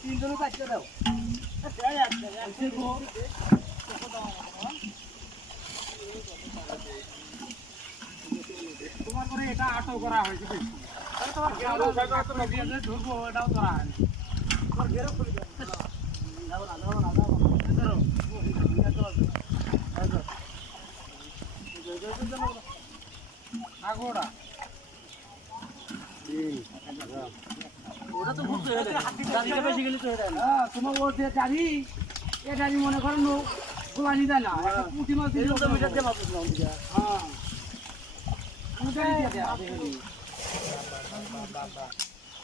তিনজনে কাটতে দাও তোমার করে এটা আটক করা হয়েছে ধরবো এটাও ধরা হয়নি আগোড়া ওটা তো ঘুরতে হয়ে যায় বেশি গেলে তো তোমার ওর যে গাড়ি এ গাড়ি মনে করো খোলা নিতে না পুঁটি মাছ মিটার দিয়ে মাছ হ্যাঁ